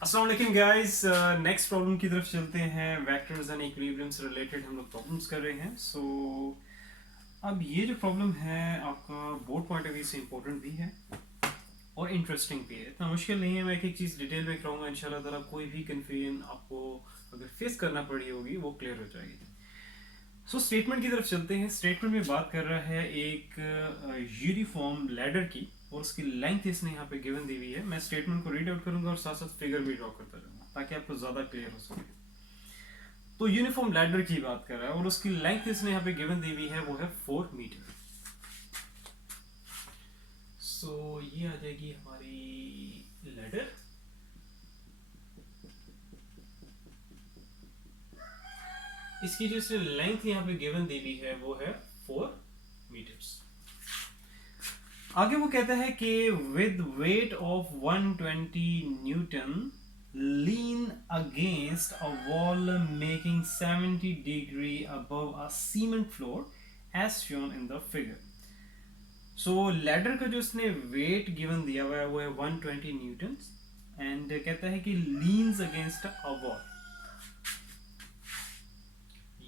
अस्सलाम वालेकुम guys. Next problem की तरफ चलते हैं। वेक्टर्स एंड इक्विलिब्रियम से रिलेटेड हम लोग प्रॉब्लम्स कर रहे हैं। अब ये जो प्रॉब्लम है आपका बोर्ड पॉइंट ऑफ व्यू से इम्पोर्टेंट भी है और इंटरेस्टिंग भी है। इतना मुश्किल नहीं है, मैं एक एक चीज़ डिटेल में कराऊंगा इंशाल्लाह ताला। कोई भी कन्फ्यूजन आपको अगर फेस करना पड़ी होगी वो क्लियर हो जाएगी। स्टेटमेंट की तरफ चलते हैं। स्टेटमेंट में बात कर रहा है एक यूनिफॉर्म लैडर की और उसकी लेंथ इसने यहाँ पे गिवन दी हुई है। मैं स्टेटमेंट को रीड आउट करूंगा और साथ साथ फिगर भी ड्रॉ करता जाऊंगा ताकि आपको ज़्यादा क्लियर हो सके। तो यूनिफॉर्म लैडर की बात कर रहा है और उसकी लेंथ इसने यहाँ पे गिवन दी हुई है, वो है 4 मीटर। ये आ जाएगी हमारी लैडर। इसकी जो इसने लेंथ यहाँ पे गिवन दी हुई है वो है 4 मीटर्स। आगे वो कहता है कि with weight of 120 Newton lean against a wall making 70 degree above a cement floor as shown in the figure. Ladder का जो इसने वेट गिवन दिया हुआ है वो है 120 न्यूटन एंड कहता है कि लीन्स अगेंस्ट अ वॉल।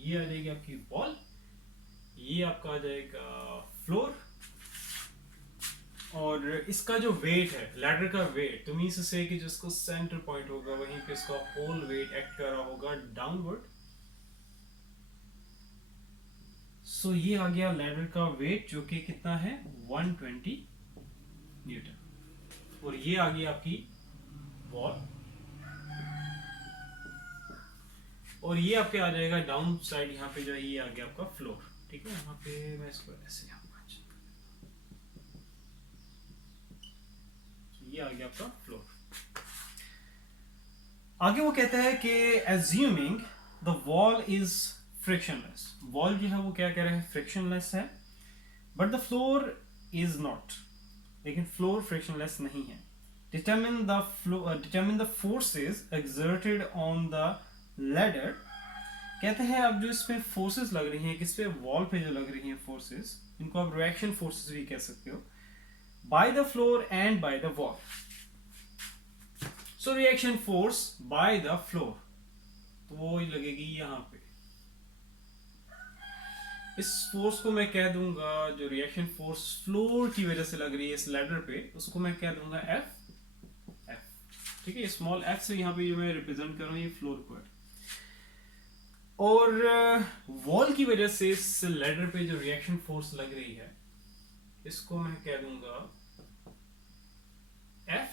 ये आ जाएगी आपकी वॉल, ये आपका आ जाएगा फ्लोर और इसका जो वेट है लैडर का वेट तो मीन्स से कि जिसको सेंटर पॉइंट होगा वहीं पे इसका होल वेट एक्ट कर रहा होगा डाउनवर्ड। ये आ गया लैडर का वेट जो कि कितना है 120 न्यूटन और ये आ गई आपकी वॉल और ये आपके आ जाएगा डाउन साइड। यहाँ पे जो है ये आ गया आपका फ्लोर। ठीक है, यहाँ पे मैं इसको ऐसे ये आ गया आपका फ्लोर। आगे वो कहता है कि assuming the wall is frictionless. Wall जो है वो क्या कह रहा है, फ्रिक्शनलेस है, but the floor is not. लेकिन फ्लोर फ्रिक्शनलेस नहीं है। Determine the forces exerted on the ladder. कहते हैं अब जो इसमें फोर्सेस लग रही हैं, किस पे, वॉल पे जो लग रही हैं फोर्सेस, इनको आप रिएक्शन फोर्सेस भी कह सकते हो, by the floor and by the wall. Reaction force by the floor तो वो लगेगी यहां पे। इस फोर्स को मैं कह दूंगा, जो रिएक्शन फोर्स फ्लोर की वजह से लग रही है इस लैडर पे, उसको मैं कह दूंगा एफ। ठीक है, स्मॉल एफ से यहाँ पे जो मैं रिप्रेजेंट कर रहा हूँ ये फ्लोर को है। और वॉल की वजह से इस लैडर पे जो रिएक्शन फोर्स लग रही है इसको मैं कह दूंगा एफ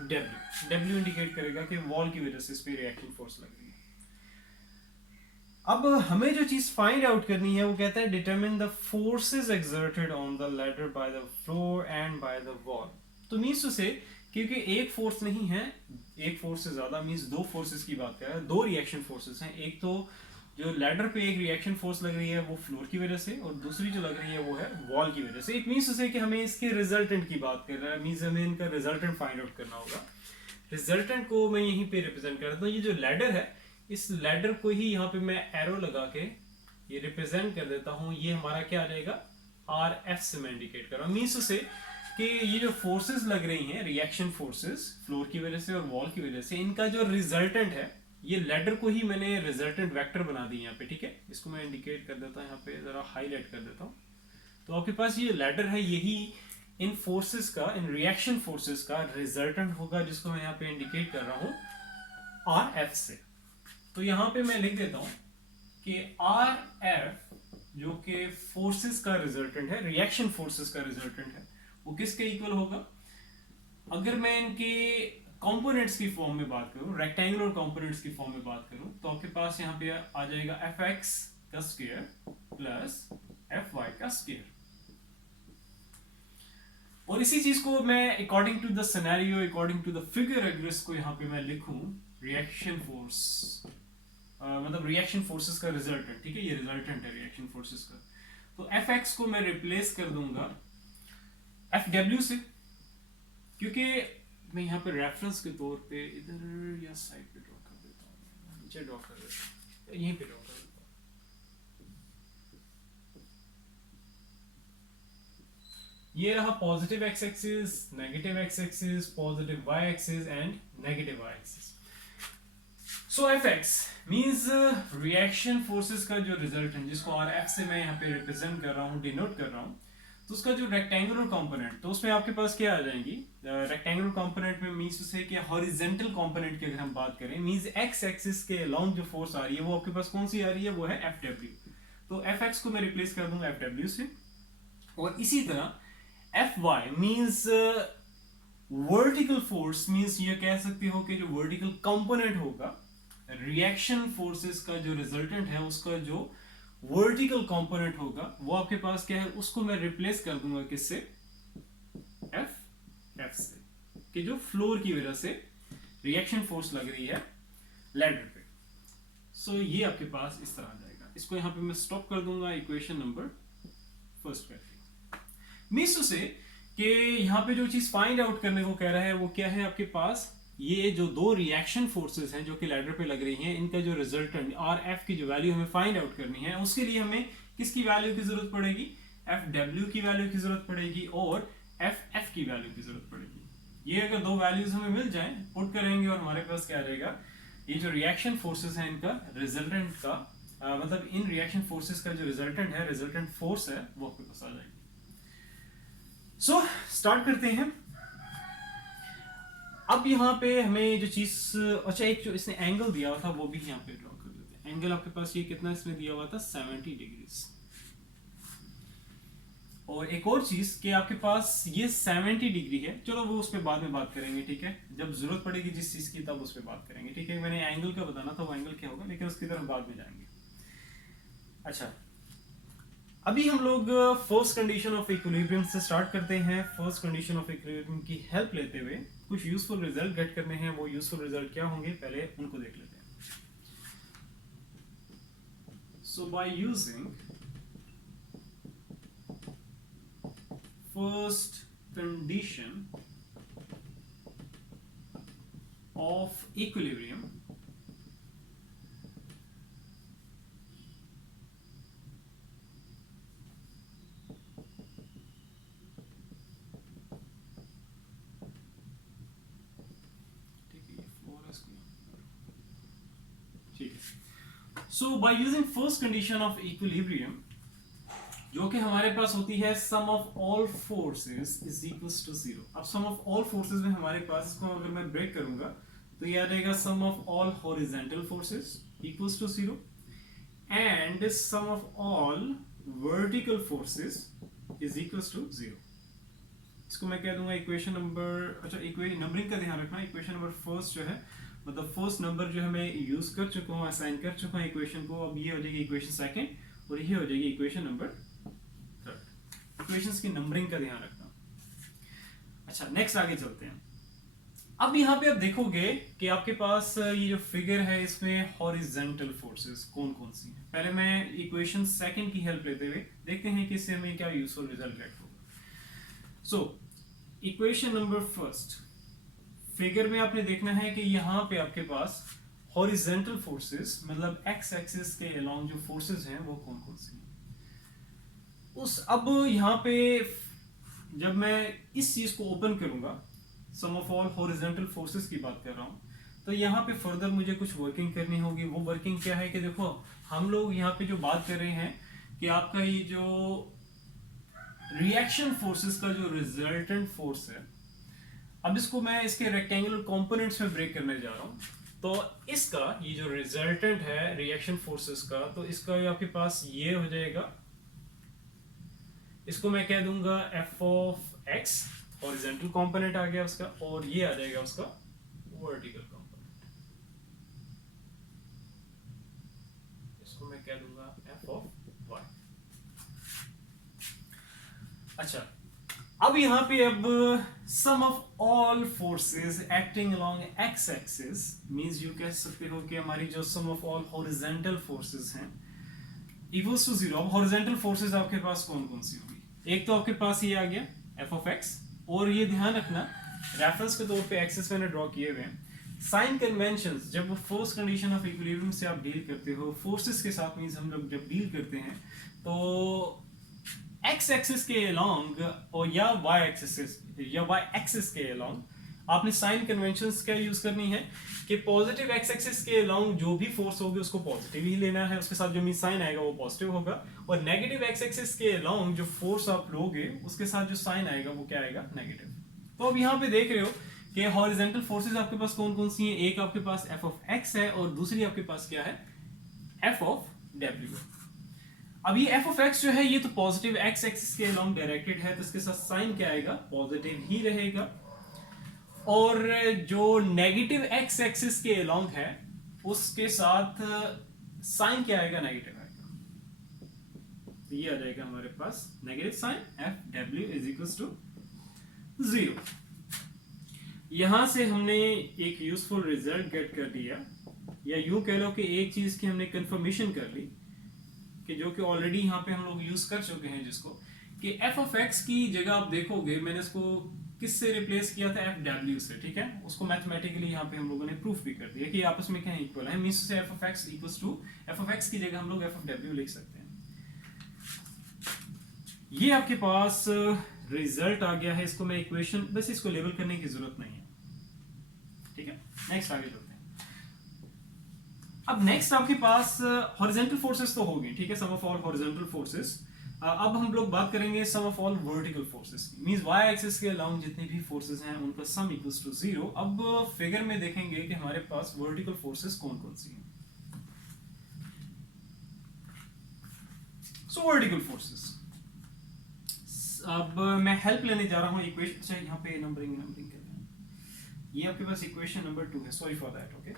डब्ल्यू। डब्ल्यू इंडिकेट करेगा कि वॉल की वजह से इस पे रिएक्शन फोर्स लग रही है। अब हमें जो चीज फाइंड आउट करनी है वो कहता है determine the forces exerted on the ladder by the floor and by the wall. तो मीन्स टू से, क्योंकि एक फोर्स नहीं है, एक फोर्स से ज्यादा, मीन्स दो फोर्सेस की बात कर रहा है, दो रिएक्शन फोर्सेस हैं। एक तो जो लैडर पे एक रिएक्शन फोर्स लग रही है वो फ्लोर की वजह से, और दूसरी जो लग रही है वो है वॉल की वजह से। इट मीन्स टू से कि हमें इसके रिजल्टेंट की बात कर रहा है, मीन्स हमें इनका रिजल्टेंट फाइंड आउट करना होगा। रिजल्टेंट को मैं यहीं पे रिप्रेजेंट कर देता हूँ। ये जो लैडर है, इस लैडर को ही यहाँ पे मैं एरो लगा के ये रिप्रेजेंट कर देता हूँ। ये हमारा क्या आ जाएगा, आर एफ से मैं इंडिकेट कर रहा हूँ। मीन्स से कि ये जो फोर्सेस लग रही हैं, रिएक्शन फोर्सेस फ्लोर की वजह से और वॉल की वजह से, इनका जो रिजल्टेंट है, ये लैडर को ही मैंने रिजल्टेंट वेक्टर बना दी यहाँ पे। ठीक है, इसको मैं इंडिकेट कर देता हूँ, यहाँ पे जरा हाईलाइट कर देता हूँ। तो आपके पास ये लैडर है, यही इन फोर्सेस का, इन रिएक्शन फोर्सेस का रिजल्टेंट होगा, जिसको मैं यहाँ पे इंडिकेट कर रहा हूँ आर एफ से। तो यहां पे मैं लिख देता हूं कि आर एफ जो कि फोर्सेस का रिजल्टेंट है, रिएक्शन फोर्सेस का रिजल्टेंट है, वो किसके इक्वल होगा। अगर मैं इनके कंपोनेंट्स की फॉर्म में बात करूं, रेक्टेंगुलर कंपोनेंट्स की फॉर्म में बात करूं, तो आपके पास यहां पे आ जाएगा एफ एक्स का स्क्वायर प्लस एफ वाई का स्क्वायर। और इसी चीज को मैं according to the scenario, according to the figure, अगर इसको यहां पे मैं लिखूं रिएक्शन फोर्स, मतलब रिएक्शन फोर्सेस का रिजल्टेंट। ठीक है, ये रिजल्टेंट है रिएक्शन फोर्सेस का। तो एफ एक्स को मैं रिप्लेस कर दूंगा एफ डब्ल्यू से, क्योंकि मैं यहाँ पे रेफरेंस के तौर पे इधर या साइड पे ड्रॉ कर देता हूँ, नीचे ड्रॉ कर देता हूँ, यहीं पे ड्रॉ कर देता हूँ। ये रहा positive X axis, negative X axis, positive Y axis and negative Y axis. So F X means reaction forces का जो रिजल्ट है, जिसको आर एफ से मैं यहाँ पे रिप्रेजेंट कर रहा हूँ, डिनोट कर रहा हूँ, तो उसका जो रेक्टेंगुलर कंपोनेंट, तो उसमें आपके पास क्या आ जाएंगी, रेक्टेंगुलर कंपोनेंट में मीन्स उसे कि हॉरिजेंटल कंपोनेंट की अगर हम बात करें, मीन्स एक्स एक्सिस के अलोंग जो फोर्स आ रही है वो आपके पास कौन सी आ रही है, वो है एफ डब्ल्यू। तो एफ एक्स को मैं रिप्लेस कर दूंगा एफ डब्ल्यू से। और इसी तरह F Y means vertical force, means ये कह सकते हो कि जो वर्टिकल कंपोनेंट होगा रिएक्शन फोर्सेस का जो रिजल्टेंट है, उसका जो वर्टिकल कंपोनेंट होगा वो आपके पास क्या है, उसको मैं रिप्लेस कर दूंगा किससे, एफ से, कि जो फ्लोर की वजह से रिएक्शन फोर्स लग रही है लैडर पे। सो ये आपके पास इस तरह आ जाएगा। इसको यहां पे मैं स्टॉप कर दूंगा इक्वेशन नंबर फर्स्ट पे। मीन्स से कि यहां पे जो चीज फाइंड आउट करने को कह रहा है वो क्या है, आपके पास ये जो दो रिएक्शन फोर्सेस हैं जो कि लैडर पे लग रही हैं, इनका जो रिजल्टेंट आर एफ की जो वैल्यू हमें फाइंड आउट करनी है, उसके लिए हमें किसकी वैल्यू की जरूरत पड़ेगी, एफ डब्ल्यू की वैल्यू की जरूरत पड़ेगी और एफ एफ की वैल्यू की जरूरत पड़ेगी। ये अगर दो वैल्यूज हमें मिल जाएं, पुट करेंगे और हमारे पास क्या आ जाएगा, ये जो रिएक्शन फोर्सेस हैं इनका रिजल्टेंट का मतलब इन रिएक्शन फोर्सेस का जो रिजल्टेंट है, रिजल्टेंट फोर्स है, वो आपके पास आ जाएगी। सो स्टार्ट करते हैं। अब यहाँ पे हमें जो चीज, अच्छा एक जो इसने एंगल दिया हुआ था वो भी यहाँ पे ड्रॉ कर देते हैं। एंगल आपके पास ये कितना इसमें दिया हुआ था, 70 डिग्रीज। और एक और चीज कि आपके पास ये 70 डिग्री है, चलो वो उस पर बाद में बात करेंगे, ठीक है, जब जरूरत पड़ेगी जिस चीज की तब उस पर बात करेंगे, ठीक है। मैंने एंगल का बताना था, वो एंगल क्या होगा, लेकिन उसकी तरफ बाद में जाएंगे। अच्छा, अभी हम लोग फर्स्ट कंडीशन ऑफ इक्विलिब्रियम से स्टार्ट करते हैं। फर्स्ट कंडीशन ऑफ इक्विलिब्रियम की हेल्प लेते हुए कुछ यूजफुल रिजल्ट गेट करने हैं। वो यूजफुल रिजल्ट क्या होंगे, पहले उनको देख लेते हैं। So by using first condition of equilibrium, so by using first condition of equilibrium, जो कि हमारे पास होती है sum of all forces is equals to zero. अब सम ऑफ ऑल फोर्सेस में हमारे पास, इसको अगर मैं ब्रेक करूंगा तो ये आ जाएगा sum of all horizontal forces equals to zero and sum of all vertical forces is equals to zero. इसको मैं कह दूंगा इक्वेशन नंबर, अच्छा इक्वेशन नंबरिंग का ध्यान रखना, इक्वेशन नंबर फर्स्ट जो है, मतलब फर्स्ट नंबर जो है मैं यूज कर चुका हूँ, असाइन कर चुका हूँ इक्वेशन को। अब ये हो जाएगी इक्वेशन सेकंड और ये हो जाएगी इक्वेशन नंबर थर्ड। इक्वेशंस की नंबरिंग का ध्यान रखना। अच्छा, नेक्स्ट आगे चलते हैं। अब यहाँ पे आप देखोगे कि आपके पास ये जो फिगर है इसमें हॉरिजॉन्टल फोर्सेस कौन कौन सी हैं। पहले मैं इक्वेशन सेकंड की हेल्प लेते हुए देखते हैं कि इससे हमें क्या यूजफुल रिजल्ट गेट होगा। So equation number first, figure में आपने देखना है कि यहाँ पे आपके पास हॉरिजॉन्टल फोर्सेस मतलब एक्स एक्सिस के अलोंग जो फोर्सेस हैं वो कौन कौन सी हैं। उस अब यहाँ पे जब मैं इस चीज को ओपन करूंगा, सम ऑफ ऑल हॉरिजॉन्टल फोर्सेस की बात कर रहा हूँ, तो यहाँ पे फर्दर मुझे कुछ वर्किंग करनी होगी। वो वर्किंग क्या है कि देखो हम लोग यहाँ पे जो बात कर रहे हैं कि आपका ये जो रिएक्शन फोर्सेस का जो रिजल्टेंट फोर्स है, अब इसको मैं इसके रेक्टेंगुलर कंपोनेंट्स में ब्रेक करने जा रहा हूँ। तो इसका ये जो रिजल्टेंट है रिएक्शन फोर्सेस का, तो इसका आपके पास ये हो जाएगा, इसको मैं कह दूंगा F of X, horizontal component आ गया उसका, और ये आ जाएगा उसका वर्टिकल कंपोनेंट, इसको मैं कह दूंगा एफ ऑफ वाई। अच्छा, अब यहाँ पे अब sum of all forces acting along X axis means you कह सकते हो कि हमारी जो sum of all horizontal forces हैं इक्वल्स टू जीरो। अब हॉरिजॉन्टल फोर्सेस आपके पास कौन कौन सी होगी, एक तो आपके पास ये आ गया एफ ऑफ एक्स, और ये ध्यान रखना रेफरेंस के तौर पे एक्सिस मैंने ड्रॉ किए हुए हैं। साइन कन्वेंशंस, जब वो फर्स्ट कंडीशन ऑफ इक्विलिब्रियम से आप डील करते हो फोर्सेस के साथ, मींस हम लोग जब डील करते हैं तो एक्स एक्सिस के अलोंग और या वाई एक्सिस के अलोंग आपने साइन कन्वेंशंस क्या यूज करनी है कि पॉजिटिव एक्स एक्सिस के अलोंग जो भी फोर्स होगी उसको पॉजिटिव ही लेना है, उसके साथ जो मीन साइन आएगा वो पॉजिटिव होगा, और नेगेटिव एक्स एक्सिस के अलोंग जो फोर्स आप लोगे उसके साथ जो साइन आएगा वो क्या आएगा, नेगेटिव। तो अब यहाँ पे देख रहे हो कि हॉरिजॉन्टल फोर्सेस आपके पास कौन कौन सी हैं, एक आपके पास एफ ऑफ एक्स है और दूसरी आपके पास क्या है, एफ ऑफ डब्ल्यू। अब ये एफ ऑफ एक्स जो है ये तो पॉजिटिव एक्स एक्सिस के अलोंग डायरेक्टेड है, तो इसके साथ साइन क्या आएगा, पॉजिटिव ही रहेगा, और जो नेगेटिव एक्स एक्सिस के अलोंग है उसके साथ साइन क्या आएगा, नेगेटिव आएगा। तो ये आ जाएगा हमारे पास negative sign F W is equal to 0। यहां से हमने एक यूजफुल रिजल्ट गेट कर दिया, या यूं कह लो कि एक चीज की हमने कंफर्मेशन कर ली कि जो कि ऑलरेडी यहाँ पे हम लोग यूज कर चुके हैं, जिसको कि एफ ऑफ एक्स की जगह आप देखोगे मैंने इसको किससे रिप्लेस किया था, एफ डब्ल्यू से, ठीक है। उसको मैथमेटिकली यहाँ पे हम लोगों ने प्रूफ भी कर दिया कि आपस में क्या इक्वल है, मींस से F of X equals to F of X की जगह हम लोग एफ ऑफ डब्ल्यू लिख सकते हैं। ये आपके पास रिजल्ट आ गया है, इसको मैं इक्वेशन, बस इसको लेबल करने की जरूरत नहीं है, ठीक है। नेक्स्ट आगे चलते हैं। अब नेक्स्ट आपके पास हॉरिजॉन्टल फोर्सेस तो हो गई, ठीक है, sum of all horizontal forces. अब हम लोग बात करेंगे सम ऑफ ऑल वर्टिकल फोर्सेस की, मींस वाई एक्सिस के अलोंग जितनी भी फोर्सेस हैं उनका सम इक्वल्स टू 0। अब फिगर में देखेंगे कि हमारे पास वर्टिकल फोर्सेस कौन कौन सी हैं। सो वर्टिकल फोर्सेस, अब मैं हेल्प लेने जा रहा हूं इक्वेशन, अच्छा यहाँ पे नंबरिंग कर रहे हैं, ये आपके पास इक्वेशन नंबर 2 है, सॉरी फॉर दैट, ओके।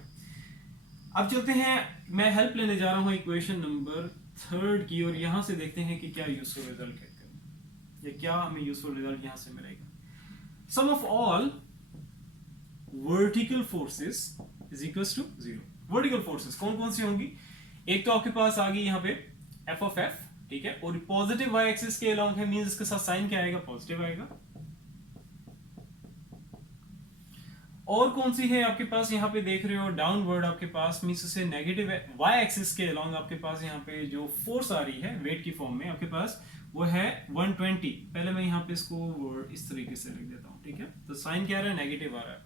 अब चलते हैं, मैं हेल्प लेने जा रहा हूं इक्वेशन नंबर 3 की, और यहां से देखते हैं कि क्या यूजफुल रिजल्ट गेट करें, या क्या हमें यूजफुल रिजल्ट यहां से मिलेगा। Sum of all vertical forces is equals to 0। Vertical forces कौन कौन सी होंगी, एक तो आपके पास आ गई यहाँ पे एफ ऑफ एफ, ठीक है, और पॉजिटिव वाई एक्सिस के अलोंग है, मींस इसके साथ साइन क्या आएगा, पॉजिटिव आएगा। और कौन सी है आपके पास यहाँ पे देख रहे हो डाउनवर्ड आपके पास, मींस से नेगेटिव वाई एक्सिस के अलोंग आपके पास यहाँ पे जो फोर्स आ रही है वेट की फॉर्म में आपके पास वो है 120। पहले मैं यहाँ पे इसको इस तरीके से लिख देता हूँ, ठीक है। तो साइन क्या आ रहा है, नेगेटिव आ रहा है।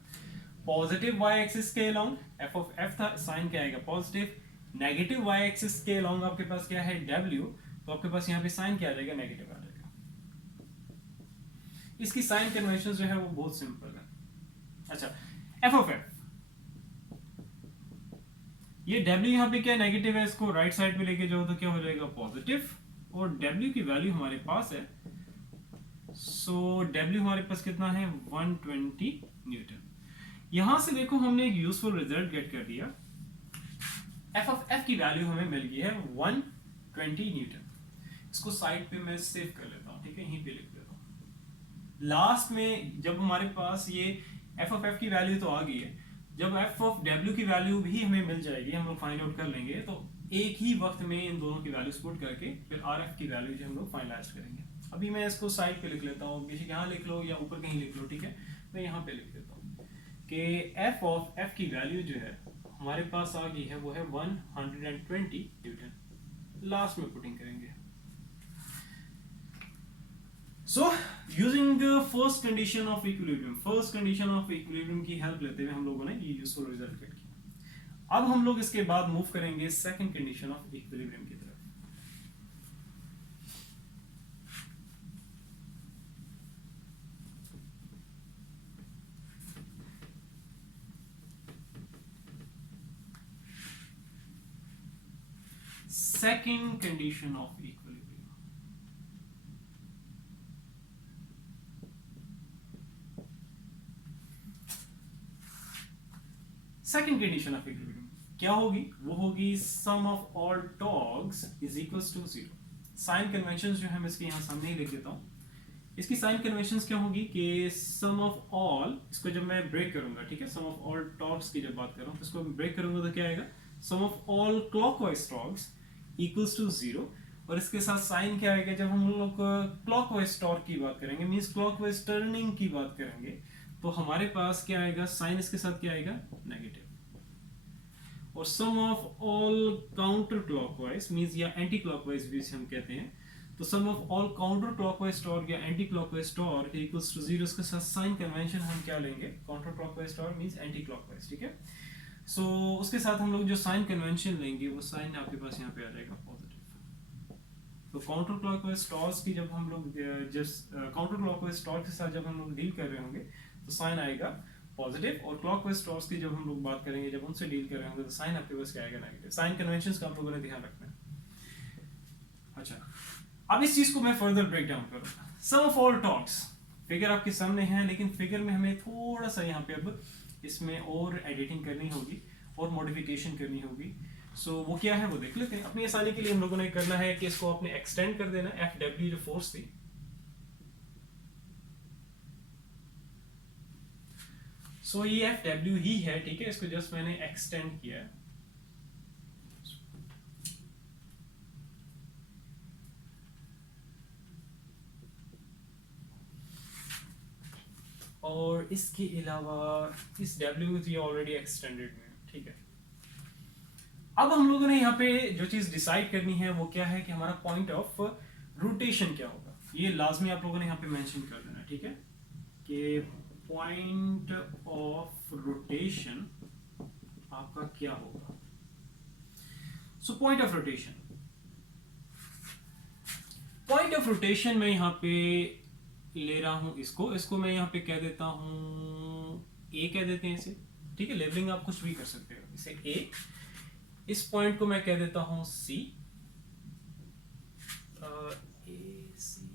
पॉजिटिव वाई एक्सिस के अलोंग एफ ऑफ एफ था, साइन क्या आएगा, पॉजिटिव। नेगेटिव वाई एक्सिस के अलोंग आपके पास क्या है, डब्ल्यू, तो आपके पास यहाँ पे साइन क्या आ जाएगा, नेगेटिव आ जाएगा। इसकी साइन कन्वेंशन जो है वो बहुत सिंपल है। अच्छा, एफ ऑफ एफ, ये डब्ल्यू यहाँ पे क्या नेगेटिव है, इसको राइट साइड पे लेके जाओ तो क्या हो जाएगा, पॉजिटिव, और डब्ल्यू की वैल्यू हमारे पास है, सो डब्ल्यू हमारे पास कितना है, 120 न्यूटन। यहां से देखो हमने एक यूजफुल रिजल्ट गेट कर दिया, एफ ऑफ एफ की वैल्यू हमें मिल गई है 120 न्यूटन। इसको साइड पे मैं सेव कर लेता हूं, ठीक है, यहीं पे लिख देता हूं। लास्ट में जब हमारे पास ये एफ ऑफ एफ की वैल्यू तो आ गई है, जब एफ ऑफ डब्ल्यू की वैल्यू भी हमें मिल जाएगी, हम लोग फाइंड आउट कर लेंगे, तो एक ही वक्त में इन दोनों की वैल्यूज पुट करके फिर आर एफ की वैल्यू जो हम लोग फाइनलाइज करेंगे। अभी मैं इसको साइड पे लिख लेता हूँ, बेशक यहाँ लिख लो या ऊपर कहीं लिख लो, ठीक है। मैं यहाँ पे लिख देता हूँ कि एफ ऑफ एफ की वैल्यू जो है हमारे पास आ गई है वो है 120 न्यूटन। लास्ट में पुटिंग करेंगे। So, using the first condition of equilibrium की हेल्प लेते हुए हम लोगों ने ये यूजफुल रिजल्ट गेट किया। अब हम लोग इसके बाद मूव करेंगे सेकंड कंडीशन ऑफ इक्विलिब्रियम की तरफ। Second condition of equilibrium, second condition of equilibrium क्या होगी, वो होगी sum of all torques is equals to 0। Sign conventions जो है मैं इसके यहाँ सामने ही लिख देता हूँ। इसकी साइन कन्वेंशंस क्या होगी कि सम ऑफ ऑल, इसको जब मैं ब्रेक करूंगा, ठीक है, सम ऑफ ऑल टॉर्क्स की जब बात कर रहा हूँ तो इसको ब्रेक करूंगा तो क्या आएगा, sum of all clockwise torques equals to 0। और इसके साथ साइन क्या आएगा, जब हम लोग क्लॉकवाइज टॉर्क की बात करेंगे, मींस क्लॉकवाइज टर्निंग की बात करेंगे, तो हमारे पास क्या आएगा, साइन इसके साथ क्या आएगा, नेगेटिव। और sum of all counter clockwise means या एंटी क्लॉकवाइज भी हम कहते हैं, तो sum of all counter clockwise torque या anti clockwise torque equals to 0, इसके साथ साइन कन्वेंशन हम क्या लेंगे, counter clockwise torque means anti clockwise, ठीक है। सो उसके साथ हम लोग जो साइन कन्वेंशन लेंगे वो साइन आपके पास यहाँ पे आ जाएगा पॉजिटिव। तो काउंटर क्लॉकवाइज टॉर्क की जब हम लोग काउंटर क्लॉकवाइज टॉर्क के साथ जब हम लोग डील कर रहे होंगे तो साइन आएगा पॉजिटिव, और क्लॉकवाइज टॉर्क की जब हम लोग बात करेंगे, जब उनसे डील कर रहे होंगे तो साइन आपके पास क्या आएगा, नेगेटिव। साइन कन्वेंशंस का आप लोगों ने ध्यान रखना है। अच्छा, अब इस चीज को मैं फर्दर ब्रेक डाउन करूंगा। सम ऑफ ऑल टॉर्क्स, फिगर आपके सामने है, लेकिन फिगर में हमें थोड़ा सा यहाँ पे अब इसमें और एडिटिंग करनी होगी और मॉडिफिकेशन करनी होगी। सो वो क्या है वो देख लेते हैं। अपनी आसानी के लिए हम लोगों ने करना है कि इसको अपने एक्सटेंड कर देना, एफ डब्ल्यू जो फोर्स थी, सो ये एफ डब्ल्यू ही है, ठीक है। इसको जस्ट मैंने एक्सटेंड किया है। और इसके अलावा इस W ये ऑलरेडी एक्सटेंडेड में, ठीक है। अब हम लोगों ने यहाँ पे जो चीज डिसाइड करनी है वो क्या है कि हमारा पॉइंट ऑफ रोटेशन क्या होगा। ये लाजमी आप लोगों ने यहाँ पे मेंशन कर देना, ठीक है, कि पॉइंट ऑफ रोटेशन आपका क्या होगा। सो पॉइंट ऑफ रोटेशन, मैं यहाँ पे ले रहा हूं इसको मैं यहाँ पे कह देता हूं ए, कह देते हैं इसे, ठीक है। लेबलिंग आप कुछ भी कर सकते हो, इसे ए। इस पॉइंट को मैं कह देता हूं सी, ए सी।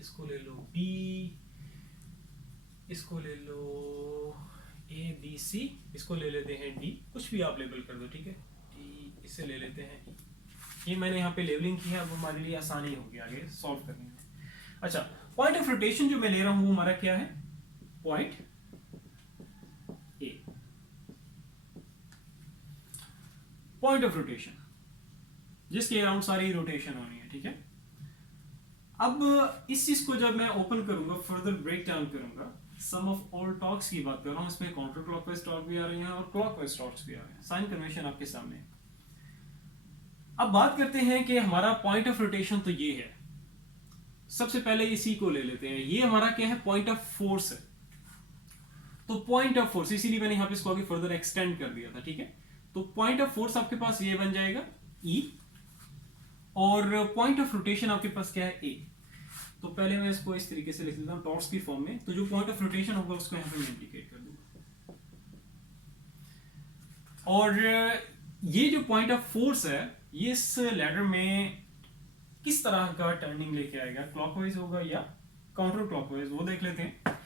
इसको ले लो बी, इसको ले लो ए बी सी, इसको ले लेते हैं डी, कुछ भी आप लेबल कर दो, ठीक है। डी, इसे ले लेते हैं ई। ये मैंने यहाँ पे लेबलिंग की है, अब हमारे लिए आसानी होगी आगे सॉल्व करने में। अच्छा, पॉइंट ऑफ रोटेशन जो मैं ले रहा हूं वो हमारा क्या है, point A. Point of rotation जिसके अराउंड सारी रोटेशन होनी है, ठीक है। अब इस चीज को जब मैं ओपन करूंगा, फर्दर ब्रेक डाउन करूंगा, सम ऑफ ऑल टॉर्क्स की बात कर रहा हूं, इसमें काउंटर क्लॉकवाइज टॉर्क भी आ रही हैं और क्लॉकवाइज टॉर्क्स भी आ रहे हैं। साइन कन्वेंशन आपके सामने। अब बात करते हैं कि हमारा पॉइंट ऑफ रोटेशन तो ये है। सबसे पहले इसी को ले लेते हैं, ये हमारा क्या है, पॉइंट ऑफ फोर्स है। तो पॉइंट ऑफ फोर्स, इसीलिए मैंने यहां पे इसको आगे फर्दर एक्सटेंड कर दिया था, ठीक है। तो पॉइंट ऑफ फोर्स आपके पास ये बन जाएगा E, और पॉइंट ऑफ रोटेशन आपके पास क्या है, A। तो पहले मैं इसको इस तरीके से लिख देता हूं टॉर्क्स की फॉर्म में। तो जो पॉइंट ऑफ रोटेशन होगा उसको यहां पे मैं इंडिकेट कर दूंगा। और ये जो पॉइंट ऑफ फोर्स है, ये इस लैडर में किस तरह का टर्निंग लेके आएगा, क्लॉकवाइज होगा या काउंटर क्लॉकवाइज, वो देख लेते हैं।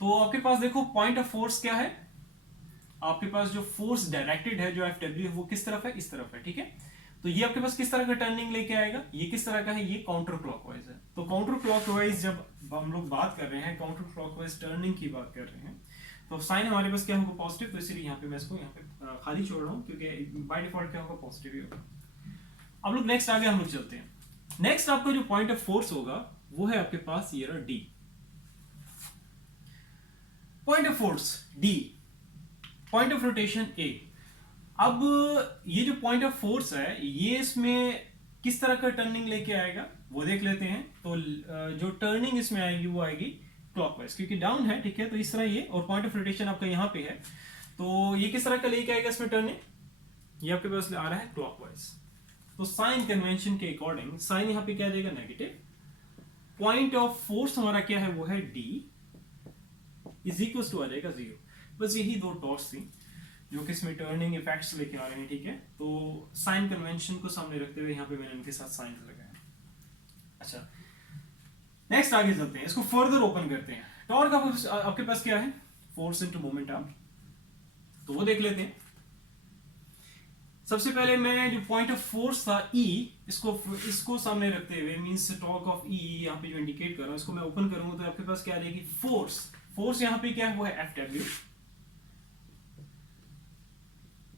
तो आपके पास देखो पॉइंट ऑफ फोर्स क्या है, आपके पास जो फोर्स डायरेक्टेड है, जो एफ डब्ल्यू है, वो किस तरफ है, इस तरफ है, ठीक है। तो ये आपके पास किस तरह का टर्निंग लेके आएगा, ये किस तरह का है, ये काउंटर क्लॉकवाइज है। तो काउंटर क्लॉकवाइज जब हम लोग बात कर रहे हैं, काउंटर क्लॉकवाइज टर्निंग की बात कर रहे हैं, तो साइन हमारे पास क्या होगा, पॉजिटिव। तो इसलिए यहाँ पे मैं इसको यहाँ पे खाली छोड़ रहा हूँ, क्योंकि बाय डिफॉल्ट क्या होगा, पॉजिटिव ही होगा। अब लोग नेक्स्ट आगे हम लोग चलते हैं। नेक्स्ट आपका जो पॉइंट ऑफ फोर्स होगा वो है आपके पास ये रहा D. Point of force D, point of rotation A. अब ये जो पॉइंट ऑफ फोर्स है, ये इसमें किस तरह का टर्निंग लेके आएगा वो देख लेते हैं। तो जो टर्निंग इसमें आएगी वो आएगी क्लॉकवाइज, क्योंकि डाउन है, ठीक है। तो इस तरह ये, और पॉइंट ऑफ रोटेशन आपका यहाँ पे है, तो ये किस तरह का लेके आएगा इसमें टर्निंग, ये आपके पास आ रहा है क्लॉकवाइज। तो साइन कन्वेंशन के अकॉर्डिंग साइन यहाँ पे क्या आ जाएगा, नेगेटिव। पॉइंट ऑफ फोर्स हमारा क्या है, वो है डी, इज इक्वल टू आ जाएगा 0। बस यही दो टॉर्क्स थी जो कि इसमें टर्निंग इफेक्ट्स लेके आ रहे हैं, ठीक है। तो साइन कन्वेंशन को सामने रखते हुए यहाँ पे मैंने इनके साथ साइन लगाया। अच्छा, नेक्स्ट आगे चलते हैं, इसको फर्दर ओपन करते हैं। टॉर्क आपके पास क्या है, फोर्स इनटू मोमेंट आर्म, तो वो देख लेते हैं। सबसे पहले मैं जो पॉइंट ऑफ फोर्स था E, इसको सामने रखते हुए, मींस टॉर्क ऑफ E यहाँ पे जो इंडिकेट कर रहा हूं, इसको मैं ओपन करूंगा तो आपके पास क्या आ जाएगी, फोर्स यहाँ पे क्या है, वो है FW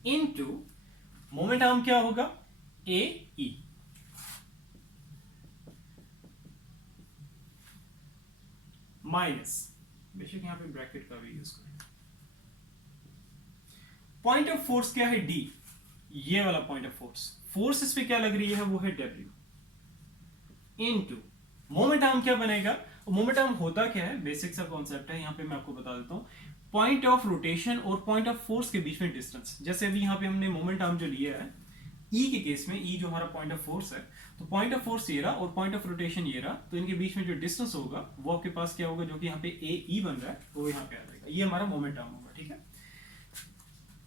इनटू मोमेंट आर्म क्या होगा, AE। माइनस, बेशक यहाँ पे ब्रैकेट का भी यूज करें। पॉइंट ऑफ फोर्स क्या है, D, ये वाला पॉइंट ऑफ फोर्स इस पे क्या लग रही है, वो है W इनटू मोमेंट आर्म क्या बनेगा, मोमेंट आर्म होता क्या है, बेसिक सा कॉन्सेप्ट है, यहाँ पे मैं आपको बता देता हूँ। पॉइंट ऑफ रोटेशन और पॉइंट ऑफ फोर्स के बीच में डिस्टेंस। जैसे अभी यहाँ पे हमने मोमेंट आर्म जो लिया है ई के केस में, ई जो हमारा पॉइंट ऑफ फोर्स है, तो पॉइंट ऑफ फोर्स ये रहा और पॉइंट ऑफ रोटेशन ये रहा, तो इनके बीच में जो डिस्टेंस होगा वो आपके पास क्या होगा, जो कि यहाँ पे ए ई बन रहा है वो यहाँ पे आ जाएगा, ये हमारा मोमेंट आर्म होगा, ठीक है।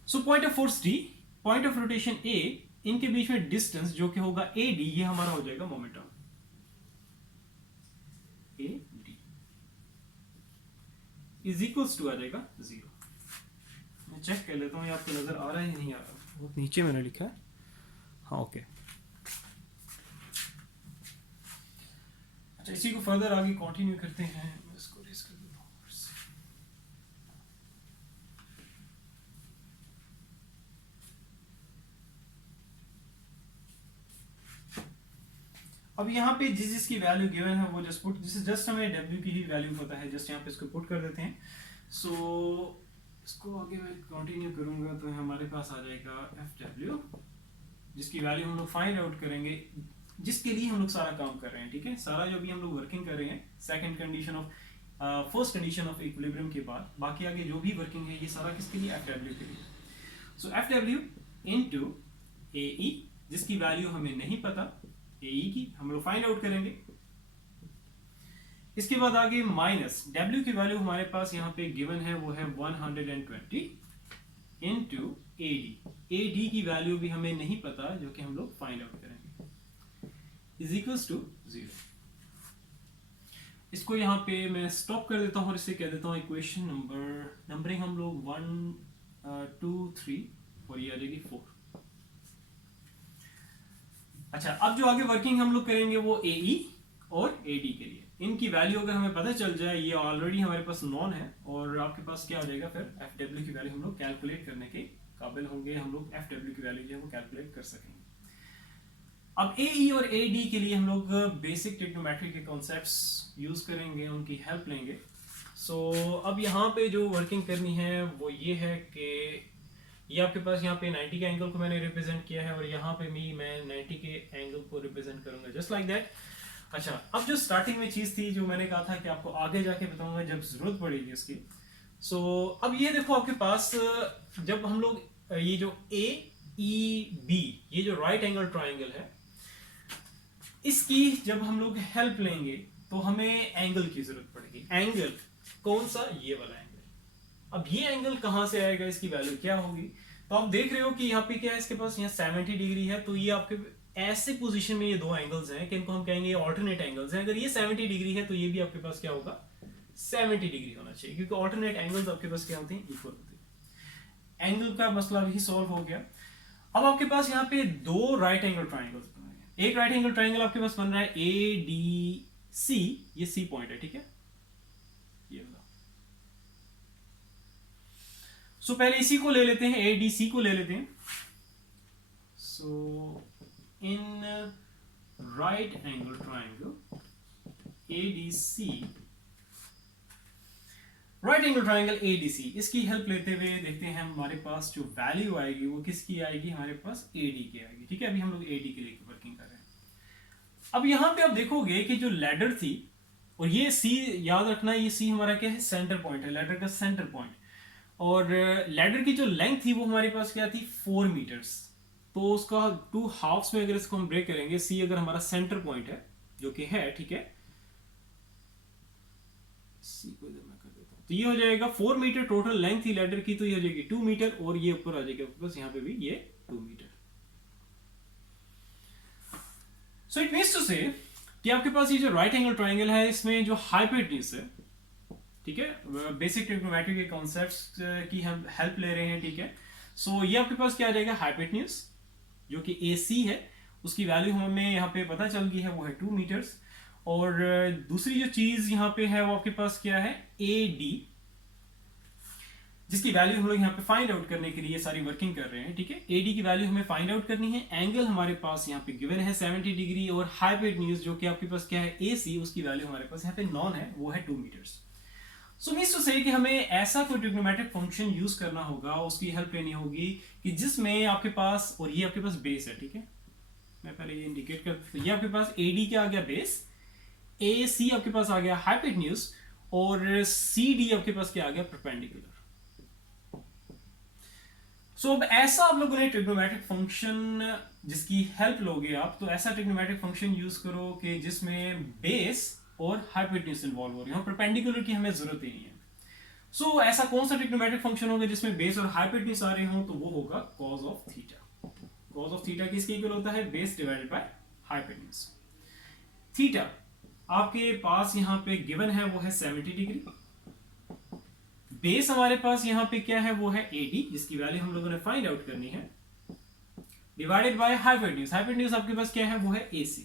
So point of force D, point of rotation A, इनके बीच में डिस्टेंस जो कि होगा ए डी, ये हमारा हो जाएगा moment arm A D is equals to आ जाएगा 0। मैं चेक कर लेता हूँ ये आपको नजर आ रहा है या नहीं आ रहा, वो नीचे मैंने लिखा है, हाँ ओके। अच्छा, इसी को फर्दर आगे कंटिन्यू करते हैं, मैं इसको रेस कर देता हूँ। अब यहाँ पे जिसकी वैल्यू गिवन है वो जस्ट पुट, जस्ट हमें w की ही वैल्यू पता है, जस्ट यहाँ पे इसको पुट कर देते हैं। सो इसको आगे मैं कंटिन्यू करूंगा तो हमारे पास आ जाएगा fw, जिसकी वैल्यू हम लोग फाइंड आउट करेंगे, जिसके लिए हम लोग सारा काम कर रहे हैं, ठीक है। सारा जो भी हम लोग वर्किंग कर रहे हैं second condition of first condition of equilibrium के बाद, बाकी आगे जो भी वर्किंग है ये सारा किसके लिए, fw के लिए। सो fw इनटू ae, जिसकी वैल्यू हमें नहीं पता, ae की हम लोग फाइंड आउट करेंगे। इसके बाद आगे माइनस w की वैल्यू हमारे पास यहाँ पे गिवन है, वो है 120 इनटू AD की वैल्यू भी हमें नहीं पता, जो कि हम लोग फाइंड आउट करेंगे, इज इक्वल्स टू 0। इसको यहाँ पे मैं स्टॉप कर देता हूँ और इसे कह देता हूँ इक्वेशन नंबरिंग हम लोग 1 2 3 और ये आ जाएगी 4। अच्छा, अब जो आगे वर्किंग हम लोग करेंगे वो AE और AD के लिए, इनकी वैल्यू अगर हमें पता चल जाए, ये ऑलरेडी हमारे पास नॉन है, और आपके पास क्या हो जाएगा फिर FW की वैल्यू हम लोग कैलकुलेट करने के काबिल होंगे, हम लोग FW की वैल्यू जो है वो कैलकुलेट कर सकेंगे। अब AE और AD के लिए हम लोग बेसिक ट्रिग्नोमेट्री के कॉन्सेप्ट्स यूज करेंगे, उनकी हेल्प लेंगे। सो अब यहाँ पे जो वर्किंग करनी है वो ये है कि ये आपके पास यहाँ पे 90 के एंगल को मैंने रिप्रेजेंट किया है, और यहाँ पे भी मैं 90 के एंगल को रिप्रेजेंट करूंगा जस्ट लाइक दैट। अच्छा, अब जो स्टार्टिंग में चीज थी जो मैंने कहा था कि आपको आगे जाके बताऊंगा जब जरूरत पड़ेगी इसकी। सो अब ये देखो आपके पास, जब हम लोग ये जो AEB, ये जो राइट एंगल ट्राइंगल है, इसकी जब हम लोग हेल्प लेंगे तो हमें एंगल की जरूरत पड़ेगी। एंगल कौन सा, ये वाला एंगल। अब ये एंगल कहां से आएगा, इसकी वैल्यू क्या होगी, तो आप देख रहे हो कि यहाँ पे क्या है, इसके पास यहाँ 70 डिग्री है, तो ये आपके ऐसे पोजीशन में ये दो एंगल्स हैं कि इनको हम कहेंगे ऑल्टरनेट एंगल्स हैं। अगर ये 70 डिग्री है तो ये भी आपके पास क्या होगा, 70 डिग्री होना चाहिए, क्योंकि ऑल्टरनेट एंगल्स आपके पास क्या होते हैं, इक्वल होते हैं। एंगल का मसला भी सॉल्व हो गया। अब आपके पास यहाँ पे दो राइट एंगल ट्राइंगल्स बन रहे हैं। एक राइट एंगल ट्राइंगल आपके पास बन रहा है ADC, ये C पॉइंट है, ठीक है, ये वाला। सो पहले इसी को ले लेते हैं, ADC को ले लेते हैं। So in right angle triangle ADC, right angle triangle ADC, इसकी हेल्प लेते हुए देखते हैं हमारे पास जो वैल्यू आएगी वो किसकी आएगी, हमारे पास AD की आएगी, ठीक है। अभी हम लोग AD के लिए वर्किंग कर रहे हैं। अब यहां पे आप देखोगे कि जो लैडर थी, और ये C याद रखना, ये C हमारा क्या है, सेंटर पॉइंट है, लैडर का सेंटर पॉइंट, और लैडर की जो लेंथ थी वो हमारे पास क्या थी, 4 मीटर्स। तो उसका 2 हाफ्स में अगर इसको हम ब्रेक करेंगे, C अगर हमारा सेंटर पॉइंट है जो कि है, ठीक है, C को इधर मैं कर देता हूं, तो ये हो जाएगा 4 मीटर टोटल लेंथ थी लैडर की, तो ये हो जाएगी 2 मीटर, और ये ऊपर आ जाएगा बस यहाँ पे भी ये 2 metre. So it means to say कि आपके पास ये जो राइट एंगल ट्राइंगल है, इसमें जो हाइपोटेन्यूज है, ठीक है, बेसिक ट्रिग्नोमेट्री के कॉन्सेप्ट्स की हम हेल्प ले रहे हैं, ठीक है। सो ये आपके पास क्या आ जाएगा, हाइपोटेन्यूज जो कि AC है, उसकी वैल्यू हमें यहाँ पे पता चल गई है, वो है 2 मीटर्स। और दूसरी जो चीज यहाँ पे है वो आपके पास क्या है, AD, जिसकी वैल्यू हम लोग यहाँ पे फाइंड आउट करने के लिए सारी वर्किंग कर रहे हैं, ठीक है। AD की वैल्यू हमें फाइंड आउट करनी है। एंगल हमारे पास यहाँ पे गिवन है 70 डिग्री, और हाइपोटेन्यूज जो कि आपके पास क्या है, AC, उसकी वैल्यू हमारे पास यहाँ पे नॉन है, वो है 2 metres. So means to say कि हमें ऐसा कोई ट्रिग्नोमेट्रिक फंक्शन यूज करना होगा, उसकी हेल्प लेनी होगी कि जिसमें आपके पास, और ये आपके पास बेस है, ठीक है, मैं पहले ये इंडिकेट कर, तो ये आपके पास AD क्या आ गया, बेस, ए सी आपके पास आ गया हाइपोटेन्यूज और सी डी आपके पास क्या आ गया परपेंडिकुलर। सो अब ऐसा आप लोगों ने ट्रिग्नोमेट्रिक फंक्शन जिसकी हेल्प लोगे आप, तो ऐसा ट्रिग्नोमेट्रिक फंक्शन यूज करो कि जिसमें बेस और हाइपोटेन्यूज इन्वॉल्व हो रही हो, परपेंडिकुलर की हमें जरूरत ही नहीं है। सो ऐसा कौन सा ट्रिग्नोमेट्रिक फंक्शन होगा जिसमें बेस और हाइपोटेन्यूज आ रहे हो, तो वो होगा cos of theta. Cos of theta किसके इक्वल होता है, base divided by hypotenuse. Theta आपके पास यहां पे गिवन है वो है 70 डिग्री। बेस हमारे पास यहां पे क्या है वो है 80, जिसकी वैल्यू हम लोगों ने फाइंड आउट करनी है, डिवाइडेड बाय हाइपोटेन्यूज। हाइपोटेन्यूज आपके पास क्या है वो है AC।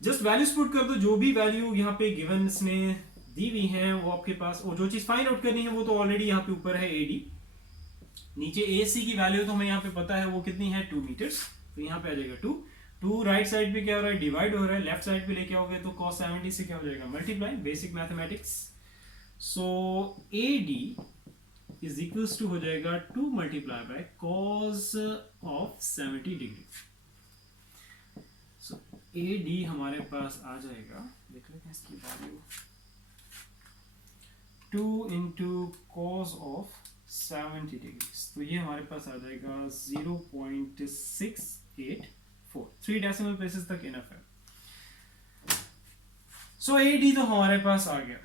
जस्ट वैल्यूज पुट कर दो, जो भी वैल्यू यहाँ पे गिवन ने दी हुई है वो आपके पास, और जो चीज फाइंड आउट करनी है वो तो ऑलरेडी यहाँ पे ऊपर है 80, नीचे AC की वैल्यू तो हमें यहाँ पे पता है वो कितनी है 2 मीटर्स, तो यहाँ पे आ जाएगा 2। 2 राइट साइड पे क्या हो रहा है, डिवाइड हो रहा है, लेफ्ट साइड पे लेके आओगे तो cos 70 से क्या हो जाएगा, multiply, basic mathematics. So AD is equals to हो जाएगा 2 multiply by cos of 70 degree. So AD हमारे पास आ जाएगा, देख लेते हैं इसकी value, 2 into cos of 70 degree, तो ये हमारे पास आ जाएगा 0.684, 3 डेसिमल प्लेसेस तक इनफ है। सो AD तो हमारे पास आ गया,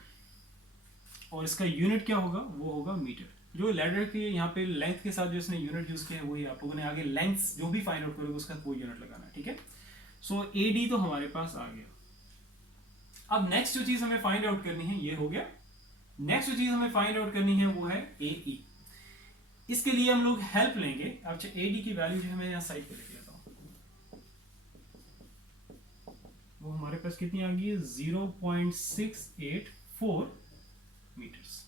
और इसका यूनिट क्या होगा, वो होगा मीटर। जो लैडर के यहाँ पे लेंथ के साथ जो इसने यूनिट यूज किया है वही आप लोगों ने आगे लेंथ जो भी फाइंड आउट करोगे उसका वो यूनिट लगाना है, ठीक है। सो AD तो हमारे पास आ गया। अब नेक्स्ट जो चीज हमें फाइंड आउट करनी है ये हो गया। नेक्स्ट जो चीज हमें फाइंड आउट करनी है वो है AE। इसके लिए हम लोग हेल्प लेंगे। अच्छा, AD की वैल्यू जो है मैं यहाँ साइड पे लिख लेता हूँ, वो हमारे पास कितनी आ गई है, 0.684 मीटर्स।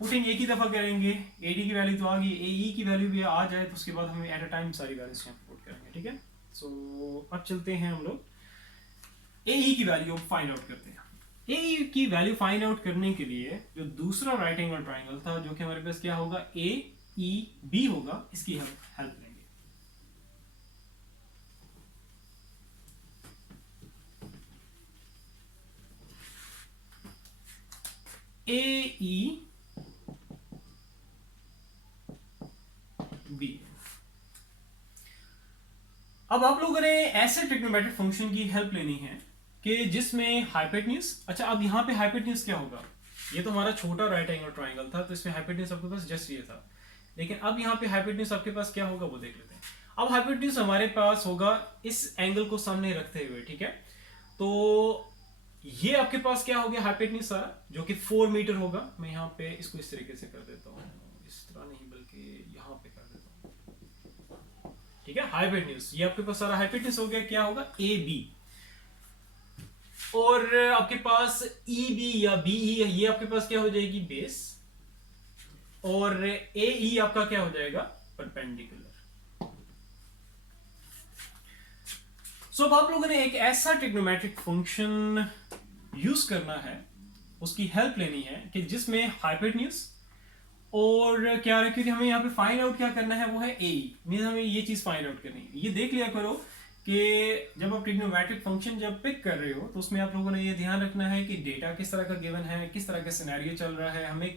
पुटिंग एक ही दफा करेंगे, AD की वैल्यू तो आ गई, AE की वैल्यू भी आ जाए तो उसके बाद हमें एट अ टाइम सारी वैल्यूज यहाँ पुट करेंगे, ठीक है। सो अब चलते हैं हम लोग AE की वैल्यू फाइंड आउट करते हैं। AE की वैल्यू फाइंड आउट करने के लिए जो दूसरा राइट एंगल ट्राइंगल था जो कि हमारे पास क्या होगा, AEB होगा, इसकी हम हेल्प लेंगे। AEB, अब आप लोगों ने ऐसे ट्रिग्नोमेट्रिक फंक्शन की हेल्प लेनी है कि जिसमें हाइपोटेन्यूज, अच्छा अब यहाँ पे हाइपोटेन्यूज क्या होगा, ये तो हमारा छोटा राइट एंगल ट्राइंगल था तो इसमें हाइपोटेन्यूज आपके पास जस्ट ये था, लेकिन अब यहाँ पे हाइपोटेन्यूज आपके पास क्या होगा वो देख लेते हैं। अब हाइपोटेन्यूज हमारे पास होगा इस एंगल को सामने रखते हुए, ठीक है। तो ये आपके पास क्या हो गया हाइपोटेन्यूज सारा, जो कि 4 मीटर होगा। मैं यहाँ पे इसको इस तरीके से कर देता हूँ, इस तरह नहीं बल्कि यहाँ पे कर देता हूँ, ठीक है। हाइपोटेन्यूज ये आपके पास सारा हाइपोटेन्यूज हो गया, क्या होगा AB, और आपके पास EB या BE ये आपके पास क्या हो जाएगी, बेस, और AE आपका क्या हो जाएगा, परपेंडिकुलर। सो अब आप लोगों ने एक ऐसा ट्रिग्नोमेट्रिक फंक्शन यूज करना है, उसकी हेल्प लेनी है कि जिसमें हाइपोटेन्यूज और क्या रखिए, हमें यहाँ पे फाइंड आउट क्या करना है वो है AE, मींस हमें ये चीज फाइंड आउट करनी है। ये देख लिया करो कि जब आप ट्रिग्नोमेट्रिक फंक्शन जब पिक कर रहे हो तो उसमें आप लोगों ने ये ध्यान रखना है कि डेटा किस तरह का गिवन है, किस तरह का सिनेरियो चल रहा है, हमें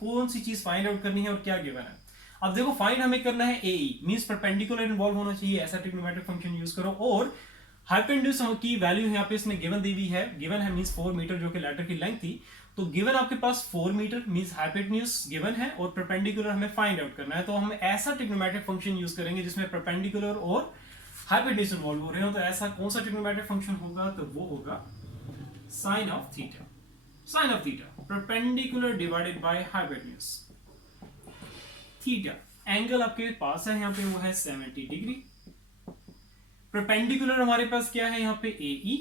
कौन सी चीज फाइंड आउट करनी है और क्या गिवन है। अब देखो फाइंड हमें करना है AE, मींस परपेंडिकुलर इन्वॉल्व होना चाहिए, ऐसा ट्रिग्नोमेट्रिक फंक्शन यूज करो। और हाइपोटेन्यूज की वैल्यू यहाँ पे इसने गिवन दी हुई है, गिवन है मींस 4 मीटर जो कि लेटर की लेंथ थी, तो गिवन आपके पास 4 मीटर मींस हाइपोटेन्यूज गिवन है और परपेंडिकुलर हमें फाइंड आउट करना है। तो हम ऐसा ट्रिग्नोमेट्रिक फंक्शन यूज करेंगे जिसमें परपेंडिकुलर और हाइपोटेन्यूज इन्वॉल्व हो रहे हो। तो ऐसा कौन सा ट्रिग्नोमेट्रिक फंक्शन होगा, तो वो होगा sine of theta. Sine of theta perpendicular divided by hypotenuse. Theta angle आपके पास है यहाँ पे वो है 70 डिग्री, परपेंडिकुलर हमारे पास क्या है यहाँ पे AE,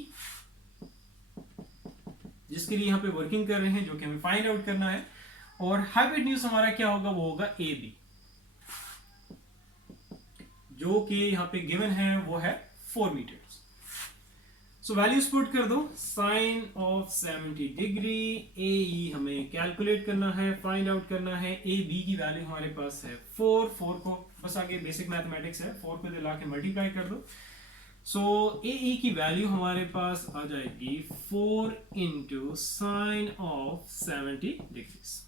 जिसके लिए यहाँ पे वर्किंग कर रहे हैं, जो कि हमें फाइंड आउट करना है। और हाइपोटेन्यूज हमारा क्या होगा, वो होगा AB, जो कि यहाँ पे गिवन है वो है 4 मीटर। सो वैल्यूज पुट कर दो। साइन ऑफ 70 डिग्री, ए ई हमें कैलकुलेट करना है, फाइंड आउट करना है। ए बी की वैल्यू हमारे पास है 4। 4 को बस आगे बेसिक मैथमेटिक्स है, 4 को ला के मल्टीप्लाई कर दो। सो ए ई की वैल्यू हमारे पास आ जाएगी 4 इंटू साइन ऑफ 70 डिग्रीज।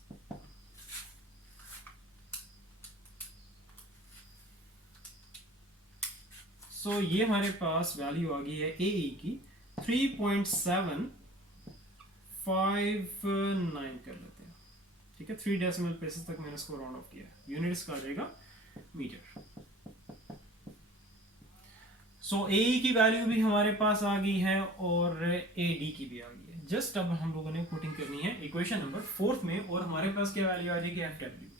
सो ये हमारे पास वैल्यू आ गई है ए ई की 3.759 कर लेते हैं। ठीक है, 3 डेसिमल प्लेसेस तक मैंने इसको राउंड ऑफ किया। यूनिट इसका आ जाएगा मीटर। सो ए की वैल्यू भी हमारे पास आ गई है और ए डी की भी आ गई है। जस्ट अब हम लोगों ने पुटिंग करनी है इक्वेशन नंबर 4 में, और हमारे पास क्या वैल्यू आ जाएगी एफ डब्ल्यू की।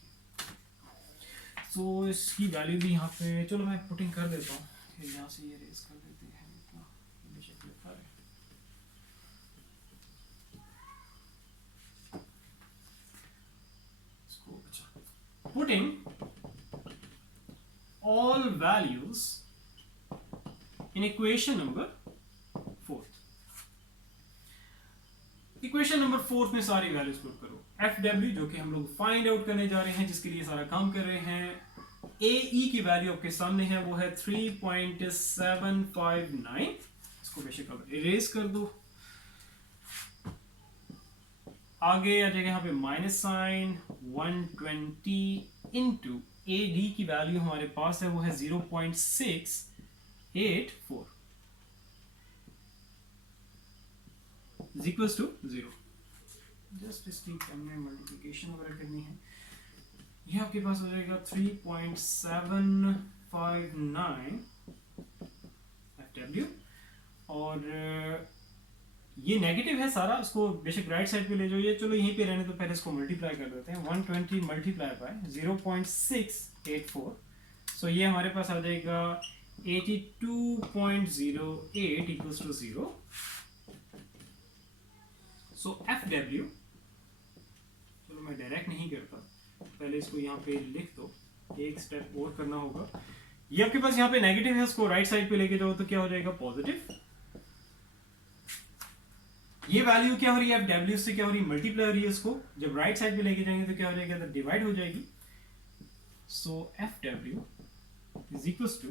सो इसकी वैल्यू भी यहाँ पे, चलो मैं पुटिंग कर देता हूँ, यहाँ से ये रेज कर देते हैं इतना बेशक लिखा है। इसको अच्छा, putting all values in equation number 4। Equation number 4 में सारी वैल्यूज पुट करो। एफ डब्ल्यू जो कि हम लोग फाइंड आउट करने जा रहे हैं, जिसके लिए सारा काम कर रहे हैं। ए ई की वैल्यू आपके सामने है, वो है 3.759। इसको बेशक अब इरेज कर दो। आगे आ जाएगा यहाँ पे minus sine 120 into A D की वैल्यू हमारे पास है, वो है 0.684 इक्वल्स टू 0। जस्ट इसकी हमने मल्टीप्लिकेशन वगैरह करनी है। ये आपके पास हो जाएगा 3.759 FW, और ये नेगेटिव है सारा, उसको बेशक राइट साइड पे ले जाइए। चलो यहीं पे रहने तो पहले इसको मल्टीप्लाई कर देते हैं। 120 मल्टीप्लाई बाय 0.684, सो ये हमारे पास आ जाएगा 82.08 इक्वल्स टू 0। सो FW, चलो मैं डायरेक्ट नहीं करता, पहले इसको यहाँ पे लिख दो, एक स्टेप और करना होगा। ये आपके पास यहाँ पे नेगेटिव है, उसको राइट साइड पे लेके जाओ तो क्या हो जाएगा पॉजिटिव। ये वैल्यू क्या हो रही है एफ डब्ल्यू से, क्या हो रही है मल्टीप्लाई हो रही है, इसको जब राइट साइड पे लेके जाएंगे तो क्या हो जाएगा, तो डिवाइड हो जाएगी। So F W is equals to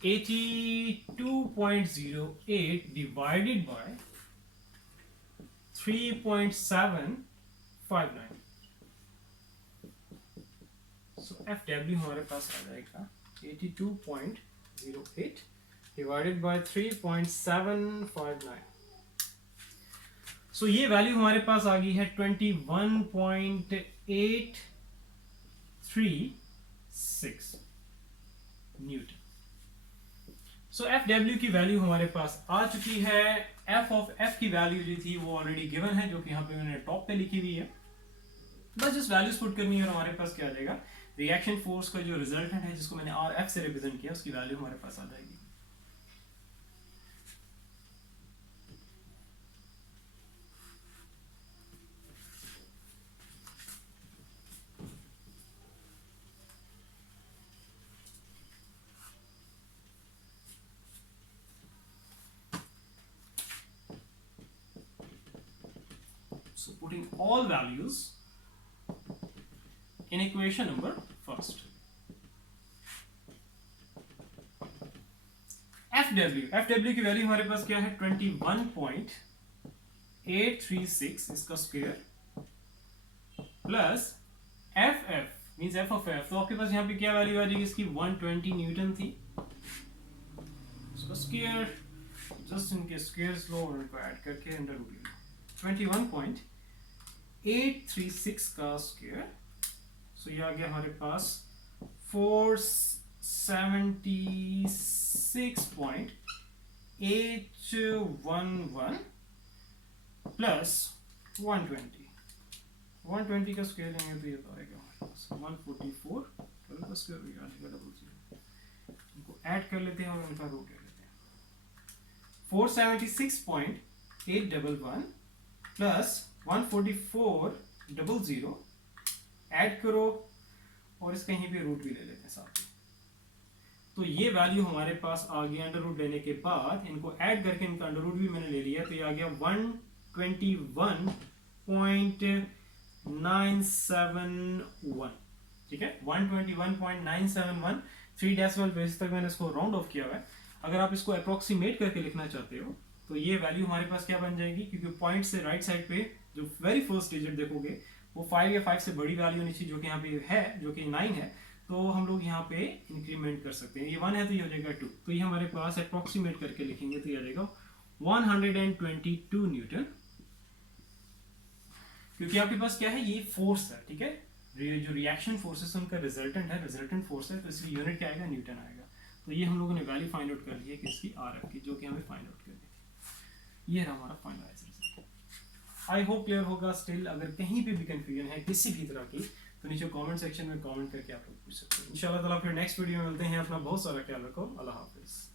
82.08 divided by 3.759। So F W हमारे पास आ जाएगा 82.08 डिवाइडेड बाय 3.759। सो ये वैल्यू हमारे पास आ गई है 21.836 न्यूटन। सो एफ डब्ल्यू की वैल्यू हमारे पास आ चुकी है। एफ ऑफ एफ की वैल्यू जो थी वो ऑलरेडी गिवन है, जो कि यहाँ पे मैंने टॉप पे लिखी हुई है। बस जिस वैल्यूज पुट करनी है और हमारे पास क्या आ जाएगा, रिएक्शन फोर्स का जो रिजल्टेंट है, जिसको मैंने आर एफ से रिप्रेजेंट किया, उसकी वैल्यू हमारे पास आ जाएगी। So putting all values in equation number first. FW की वैल्यू हमारे पास क्या है 21.836 इसका square plus FF means F of F, तो आपके पास यहाँ पे क्या वैल्यू आ जाएगी इसकी 120 न्यूटन थी। इसका स्क्वायर जस्ट इनके स्क्वायर्स लो और इनको ऐड करके अंडर रूट 21.836 का स्क्वायर। सो ये आ गया हमारे पास 476.811 प्लस 120 का स्क्वायर लेंगे तो ये तो आएगा हमारे पास 144 का स्क्वायर आ जाएगा 00। इनको ऐड कर लेते हैं और उनका रूट ले लेते हैं। 476.811 प्लस 144.00 ऐड करो और इसका यहीं पे रूट भी ले लेते हैं साथ में। तो ये वैल्यू हमारे पास आ गई अंडर रूट लेने के बाद, इनको ऐड करके इनका अंडर रूट भी मैंने ले लिया, तो ये आ गया 121.971, ठीक है, 121.971, 3 डेसिमल प्लेस तक मैंने इसको राउंड ऑफ किया हुआ है। अगर आप इसको अप्रोक्सीमेट करके लिखना चाहते हो तो ये वैल्यू हमारे पास क्या बन जाएगी, क्योंकि पॉइंट से राइट साइड पे जो वेरी फर्स्ट डिजिट देखोगे वो 5 या 5 से बड़ी वैल्यू होनी चाहिए, जो कि यहाँ पे है, जो कि 9 है, तो हम लोग यहाँ पे इंक्रीमेंट कर सकते हैं। ये 1 है तो ये हो जाएगा 2, तो ये हमारे पास अप्रोक्सीमेट करके लिखेंगे तो ये आ जाएगा 122 न्यूटन, क्योंकि आपके पास क्या है, ये फोर्स है, ठीक है, जो रिएक्शन फोर्सेस उनका रिजल्टेंट है, रिजल्टेंट फोर्स है, तो इसलिए यूनिट क्या आएगा, न्यूटन आएगा। तो ये हम लोगों ने वैल्यू फाइंड आउट कर ली है किसकी, आरएफ की, जो कि हमें फाइंड आउट करनी थी। ये रहा हमारा finalise result. I hope clear होगा। स्टिल अगर कहीं पे भी कंफ्यूजन है किसी भी तरह की तो नीचे कमेंट सेक्शन में कमेंट करके आप लोग पूछ सकते हैं। इंशाल्लाह ताला फिर नेक्स्ट वीडियो में मिलते हैं। अपना बहुत सारा ख्याल रखो। अल्लाह हाफिज़।